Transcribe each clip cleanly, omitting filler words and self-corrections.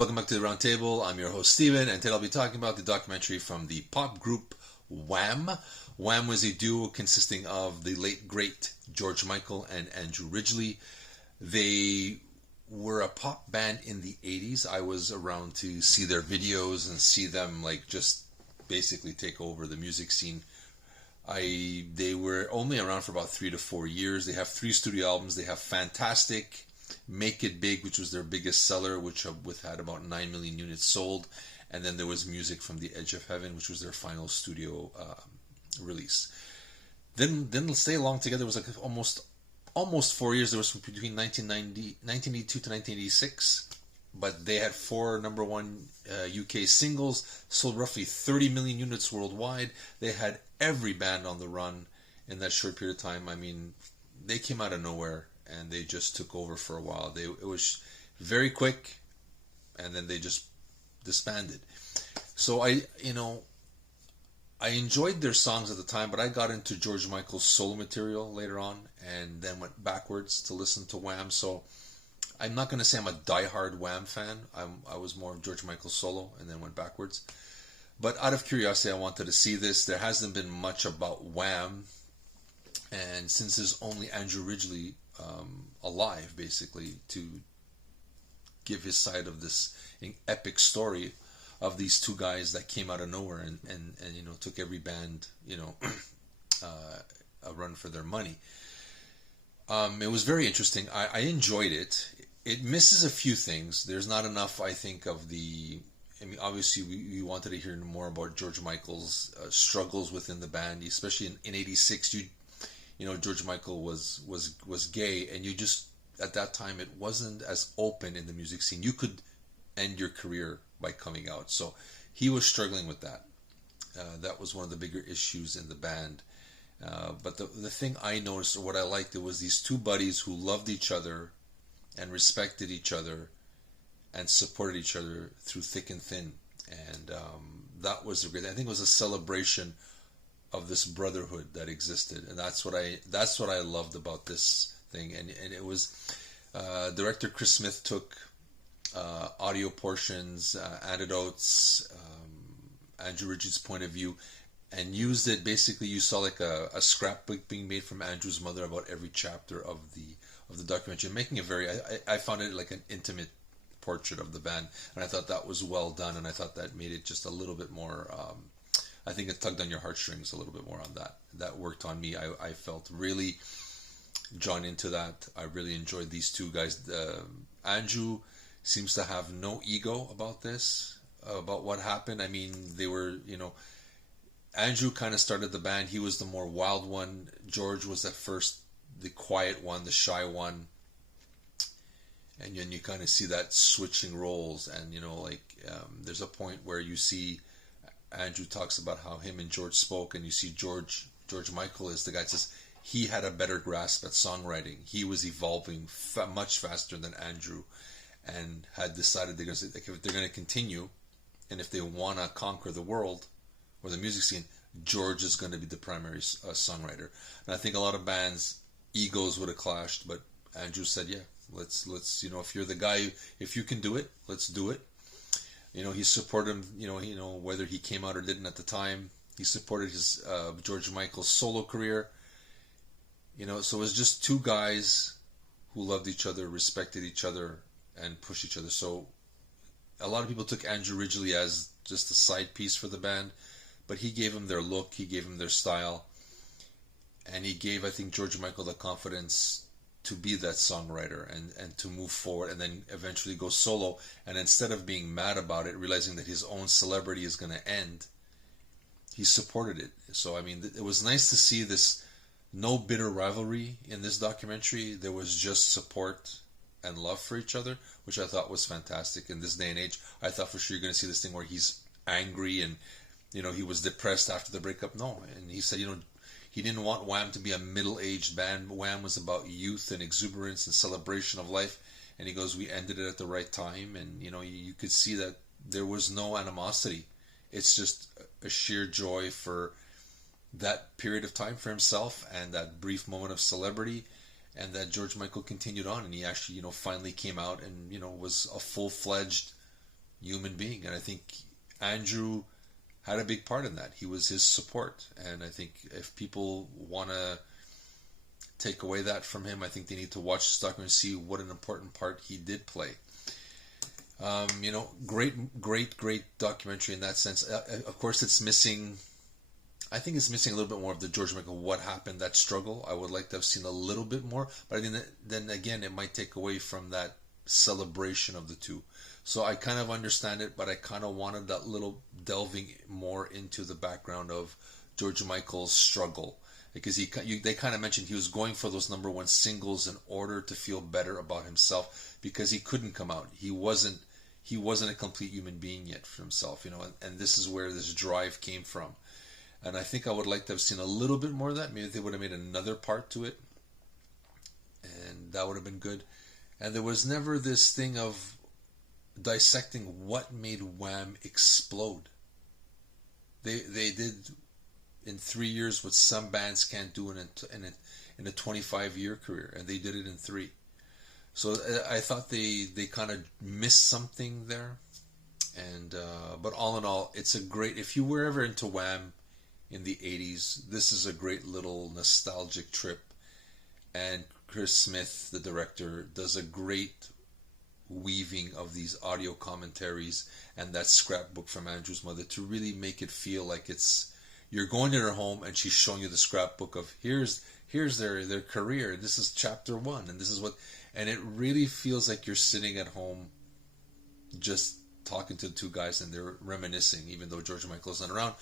Welcome back to the Roundtable. I'm your host, Steven, and today I'll be talking about the documentary from the pop group Wham. Wham was a duo consisting of the late, great George Michael and Andrew Ridgeley. They were a pop band in the 80s. I was around to see their videos and see them just basically take over the music scene. They were only around for about 3 to 4 years. They have 3 studio albums. They have Fantastic, Make It Big, which was their biggest seller, which had about 9 million units sold, and then there was Music from the Edge of Heaven, which was their final studio release. Then didn't stay long together. It was almost 4 years. There was between 1982 to 1986, but they had 4 number one UK singles, sold roughly 30 million units worldwide. They had every band on the run in that short period of time. I mean, they came out of nowhere and they just took over for a while. It was very quick, and then they just disbanded. So I enjoyed their songs at the time, but I got into George Michael's solo material later on, and then went backwards to listen to Wham. So I'm not going to say I'm a diehard Wham fan. I was more of George Michael's solo, and then went backwards. But out of curiosity, I wanted to see this. There hasn't been much about Wham, and since there's only Andrew Ridgeley alive, basically, to give his side of this epic story of these two guys that came out of nowhere and took every band a run for their money. It was very interesting. I enjoyed it. It misses a few things. There's not enough, I think, of the. I mean, obviously, we wanted to hear more about George Michael's struggles within the band, especially in '86. George Michael was gay, and you just at that time it wasn't as open in the music scene. You could end your career by coming out, so he was struggling with that. That was one of the bigger issues in the band. But the thing I noticed, or what I liked, it was these two buddies who loved each other and respected each other and supported each other through thick and thin, and that was a great. I think it was a celebration of this brotherhood that existed, and that's what I loved about this thing. And it was director Chris Smith took audio portions, anecdotes, Andrew Ridgeley's point of view, and used it. Basically, you saw a scrapbook being made from Andrew's mother about every chapter of the documentary, making it very. I found it like an intimate portrait of the band, and I thought that was well done, and I thought that made it just a little bit more. I think it tugged on your heartstrings a little bit more on that. That worked on me. I felt really drawn into that. I really enjoyed these two guys. Andrew seems to have no ego about this, about what happened. I mean, they were, Andrew kind of started the band. He was the more wild one. George was at first the quiet one, the shy one. And then you kind of see that switching roles. And, there's a point where you see Andrew talks about how him and George spoke, and you see George Michael is the guy that says he had a better grasp at songwriting. He was evolving much faster than Andrew, and had decided they're going to say, if they're going to continue, and if they want to conquer the world or the music scene, George is going to be the primary songwriter. And I think a lot of bands' egos would have clashed, but Andrew said, yeah, let's if you're the guy, if you can do it, let's do it. He supported him, whether he came out or didn't at the time. He supported his George Michael's solo career. So it was just two guys who loved each other, respected each other, and pushed each other. So a lot of people took Andrew Ridgeley as just a side piece for the band, but he gave them their look, he gave them their style, and he gave, I think, George Michael the confidence to be that songwriter and to move forward, and then eventually go solo. And instead of being mad about it, realizing that his own celebrity is going to end, he supported it. So I mean, it was nice to see this no bitter rivalry in this documentary. There was just support and love for each other, which I thought was fantastic in this day and age. I thought for sure you're going to see this thing where he's angry and he was depressed after the breakup. No, and he said he didn't want Wham to be a middle-aged band. Wham was about youth and exuberance and celebration of life. And he goes, we ended it at the right time. And, you could see that there was no animosity. It's just a sheer joy for that period of time for himself and that brief moment of celebrity. And that George Michael continued on. And he actually, finally came out and, was a full-fledged human being. And I think Andrew had a big part in that. He was his support. And I think if people want to take away that from him, I think they need to watch this documentary and see what an important part he did play. Great documentary in that sense. Of course, it's missing. I think it's missing a little bit more of the George Michael, what happened, that struggle. I would like to have seen a little bit more, but I think that, then again, it might take away from that celebration of the two. So I kind of understand it, but I kind of wanted that little delving more into the background of George Michael's struggle, because they kind of mentioned he was going for those number one singles in order to feel better about himself, because he couldn't come out. He wasn't a complete human being yet for himself, and this is where this drive came from. And I think I would like to have seen a little bit more of that. Maybe they would have made another part to it, and that would have been good. And there was never this thing of dissecting what made Wham explode. They did in 3 years what some bands can't do in a 25-year career, and they did it in 3. So I thought they kind of missed something there. And but all in all, it's a great. If you were ever into Wham in the 80s, this is a great little nostalgic trip. And Chris Smith, the director, does a great weaving of these audio commentaries and that scrapbook from Andrew's mother to really make it feel like you're going to her home and she's showing you the scrapbook of here's their career, this is chapter 1, and this is what, and it really feels like you're sitting at home just talking to the two guys and they're reminiscing, even though George Michael's not around.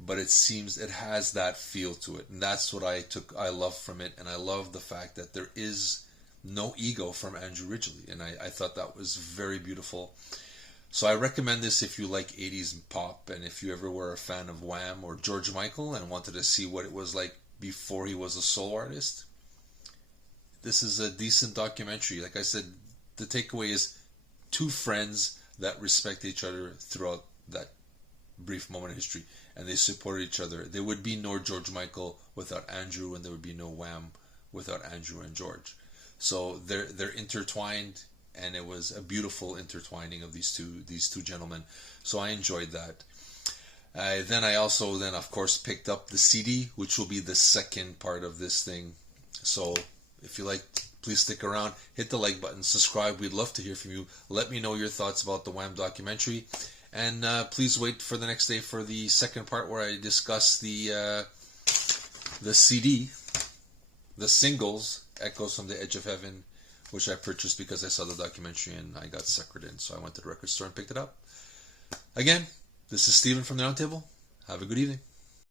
But it seems it has that feel to it, and that's what I love from it. And I love the fact that there is no ego from Andrew Ridgeley, and I thought that was very beautiful. So I recommend this if you like 80s pop, and if you ever were a fan of Wham or George Michael and wanted to see what it was like before he was a solo artist. This is a decent documentary. Like I said, the takeaway is two friends that respect each other throughout that brief moment in history, and they supported each other. There would be no George Michael without Andrew, and there would be no Wham without Andrew and George. So they're intertwined, and it was a beautiful intertwining of these two gentlemen. So I enjoyed that. Then I also of course picked up the CD, which will be the second part of this thing. So if you like, please stick around, hit the like button, subscribe. We'd love to hear from you. Let me know your thoughts about the Wham documentary. And please wait for the next day for the second part where I discuss the CD, the singles, Echoes from the Edge of Heaven, which I purchased because I saw the documentary and I got suckered in. So I went to the record store and picked it up. Again, this is Steven from the Roundtable. Have a good evening.